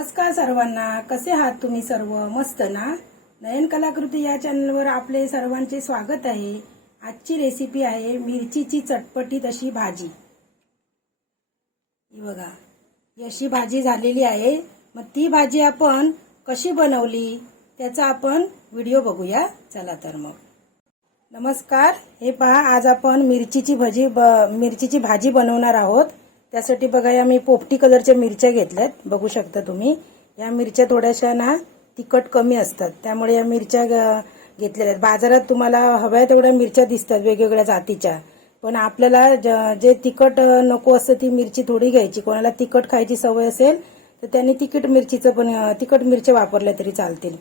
नमस्कार सर्वांना. कसे आहात तुम्ही सर्व? मस्त ना? नयन कलाकृती या चॅनलवर आपले सर्वांचे स्वागत आहे. आजची रेसिपी आहे मिरचीची चटपटीत अशी भाजी. ही बघा. ही अशी भाजी झालेली आहे. मग ती भाजी आपण कशी बनवली त्याचा आपण व्हिडिओ बघूया. चला तर मग. नमस्कार. हे पहा आज आपण मिरचीची भाजी ब- मिरचीची भाजी बनवणार आहोत. त्यासाठी बघा या मी पोपटी कलरच्या मिरच्या घेतल्यात. बघू शकता तुम्ही. या मिरच्या थोड्याशा ना तिखट कमी असतात. त्यामुळे या मिरच्या घेतलेल्या आहेत. बाजारात तुम्हाला हव्या तेवढ्या मिरच्या दिसतात वेगवेगळ्या जातीच्या. पण आपल्याला ज- जे तिखट नको असतं ती मिरची थोडी घ्यायची. कोणाला तिखट खायची सवय असेल तर त्यांनी तिखट मिरचीचं पण तिखट मिरच्या वापरल्या तरी चालतील.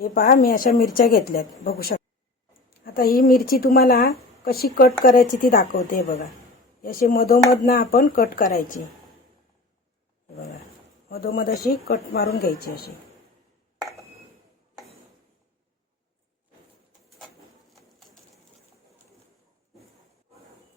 हे पहा मी अशा मिरच्या घेतल्यात. बघू शकता आता ही मिरची तुम्हाला कशी कट करायची ती दाखवते बघा. अशी मधोमध ना आपण कट करायची. बघा. मधोमध अशी कट मारून घ्यायची अशी.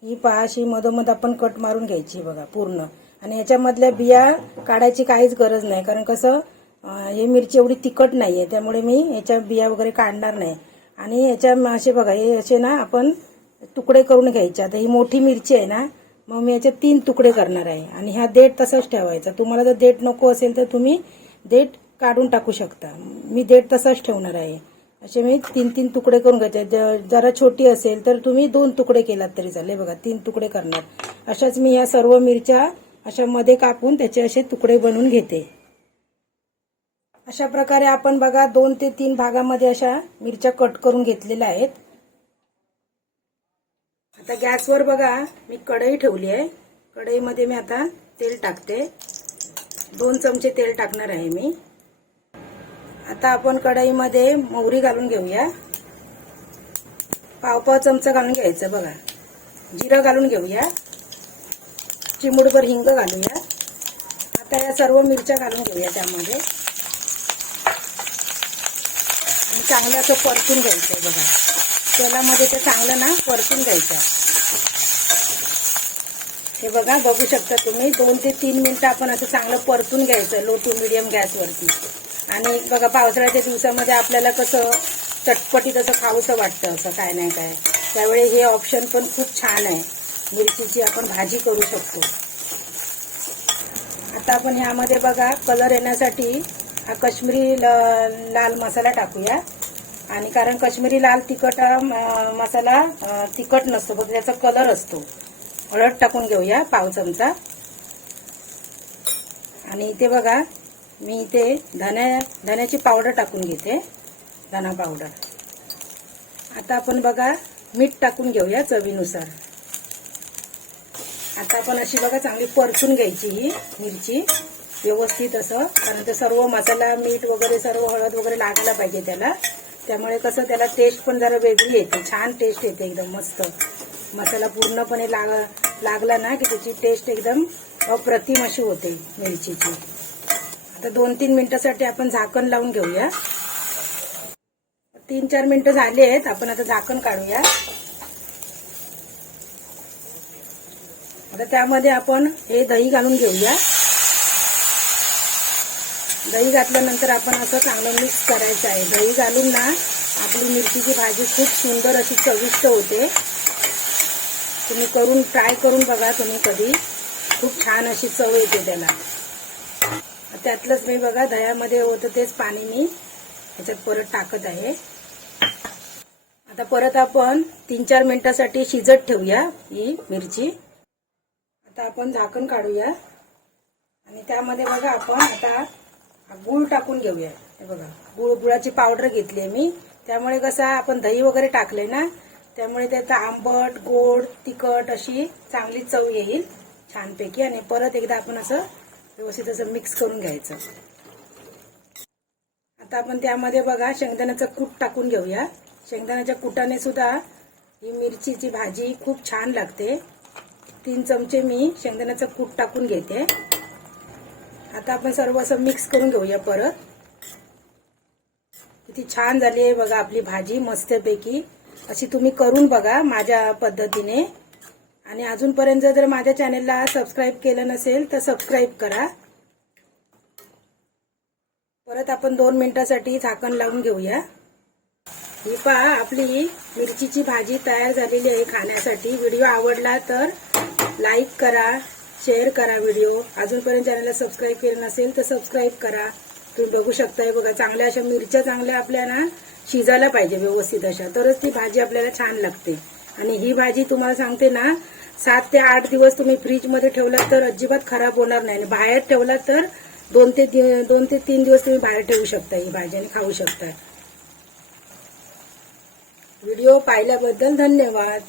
ही पहा अशी मधोमध आपण कट मारून घ्यायची बघा पूर्ण. आणि याच्यामधल्या बिया काढायची काहीच गरज नाही कारण कसं हे मिरची एवढी तिखट नाही आहे त्यामुळे मी याच्या बिया वगैरे काढणार नाही. आणि याच्या असे बघा हे असे ना आपण तुकडे करून घ्यायचे. आता ही मोठी मिरची आहे ना मग मी याचे तीन तुकडे करणार आहे. आणि हा देठ तसाच ठेवायचा. तुम्हाला जर देठ नको असेल तर तुम्ही देठ काढून टाकू शकता. मी देठ तसाच ठेवणार आहे. असे मी तीन तीन तुकडे करून घ्यायचे. ज- जरा छोटी असेल तर तुम्ही दोन तुकडे केलात तरी चालेल. बघा तीन तुकडे करणार. अशाच मी या सर्व मिरच्या अशा मध्ये कापून त्याचे असे तुकडे बनवून घेते. अशा प्रकारे आपण बघा दोन ते तीन भागामध्ये अशा मिरच्या कट करून घेतलेल्या आहेत. आता गॅसवर बघा मी कढई ठेवली आहे. कढईमध्ये मी आता तेल टाकते. दोन चमचे तेल टाकणार आहे मी. आता आपण कढईमध्ये मोहरी घालून घेऊया. पाव पाव चमचा घालून घ्यायचं बघा. जिरं घालून घेऊया. चिमुडभर हिंग घालूया. आता या सर्व मिरच्या घालून घेऊया त्यामध्ये. चांगलं असं परतून घ्यायचं आहे बघा. तेलामध्ये ते चांगलं ना परतून घ्यायचं हे बघा बघू शकता तुम्ही. दोन ते तीन मिनिटं आपण असं चांगलं परतून घ्यायचं लो टू मिडियम गॅसवरती आणि बघा पावसाळ्याच्या दिवसामध्ये आपल्याला कसं चटपटीत असं खाऊसं वाटतं असं काय नाही काय. त्यावेळी हे ऑप्शन पण खूप छान आहे. मिरचीची आपण भाजी करू शकतो. आता आपण ह्यामध्ये बघा कलर येण्यासाठी हा कश्मीरी ल- लाल मसाला टाकूया. आणि कारण कश्मीरी लाल तिखट मसाला तिखट नसतो फक्त त्याचा कलर असतो. हळद टाकून घेऊया पाव चमचा. आणि इथे बघा मी इथे धन्या धन्याची पावडर टाकून घेते धना पावडर आता आपण बघा मीठ टाकून घेऊया चवीनुसार. आता आपण अशी बघा चांगली परतून घ्यायची ही मिरची. व्यवस्थित असं कारण ते सर्व मसाला मीठ वगैरे सर्व हळद वगैरे लागायला पाहिजे त्याला. त्यामुळे कसं त्याला टेस्ट पण जरा वेगळी येते. छान टेस्ट येते एकदम मस्त. मसाला पूर्णपणे लाग लागला ना की त्याची टेस्ट एकदम अप्रतिम अशी होते मिरचीची. आता दोन तीन मिनिटासाठी आपण झाकण लावून घेऊया. तीन चार मिनिटं झाली आहेत आपण आता झाकण काढूया. आता त्यामध्ये आपण हे दही घालून घेऊया. दही घातल्यानंतर आपण असं चांगलं मिक्स करायचं आहे. दही घालून ना आपली मिरचीची भाजी खूप सुंदर अशी चविष्ट होते. तुम्ही करून ट्राय करून बघा तुम्ही कधी. खूप छान अशी चव येते त्याला. त्यातलंच मी बघा दह्यामध्ये होतं तेच पाणी मी ह्याच्यात परत टाकत आहे. आता परत आपण तीन चार मिनिटासाठी शिजत ठेवूया ही मिरची. आता आपण झाकण काढूया. आणि त्यामध्ये बघा आपण आता गुळ टाकून घेऊया. हे बघा गुळ गुळाची पावडर घेतली मी. त्यामुळे कसं आपण दही वगैरे टाकले ना त्यामुळे त्याचा आंबट गोड तिखट अशी चांगली चव येईल छानपैकी. आणि परत एकदा आपण असं व्यवस्थित असं मिक्स करून घ्यायचं. आता आपण त्यामध्ये बघा शेंगदाण्याचं कूट टाकून घेऊया. शेंगदाण्याच्या कुटाने सुद्धा ही मिरचीची भाजी खूप छान लागते. तीन चमचे मी शेंगदाण्याचं कूट टाकून घेते. आता आपण सर्व असं मिक्स करून घेऊया परत. किती छान झाली आहे बघा आपली भाजी मस्तपैकी. अशी तुम्ही करून बघा माझ्या पद्धतीने. आणि अजूनपर्यंत जर माझ्या चॅनेलला सबस्क्राईब केलं नसेल तर सबस्क्राईब करा. परत आपण दोन मिनिटासाठी झाकण लावून घेऊया. ही पहा आपली मिरचीची भाजी तयार झालेली आहे खाण्यासाठी. व्हिडिओ आवडला तर लाईक करा. शेअर करा व्हिडिओ. अजूनपर्यंत चॅनलला सबस्क्राईब केलं नसेल तर सबस्क्राईब करा. तुम्ही बघू शकताय बघा चांगल्या अशा मिरच्या चांगल्या आपल्या ना शिजायला पाहिजे व्यवस्थित अशा. तरच ती भाजी आपल्याला छान लागते. आणि ही भाजी तुम्हाला सांगते ना सात ते आठ दिवस तुम्ही फ्रीजमध्ये ठेवलात तर अजिबात खराब होणार नाही. आणि बाहेर ठेवलात तर दोन ते दोन ते तीन दिवस तुम्ही बाहेर ठेवू शकता ही भाजी आणि खाऊ शकता. व्हिडिओ पाहिल्याबद्दल धन्यवाद.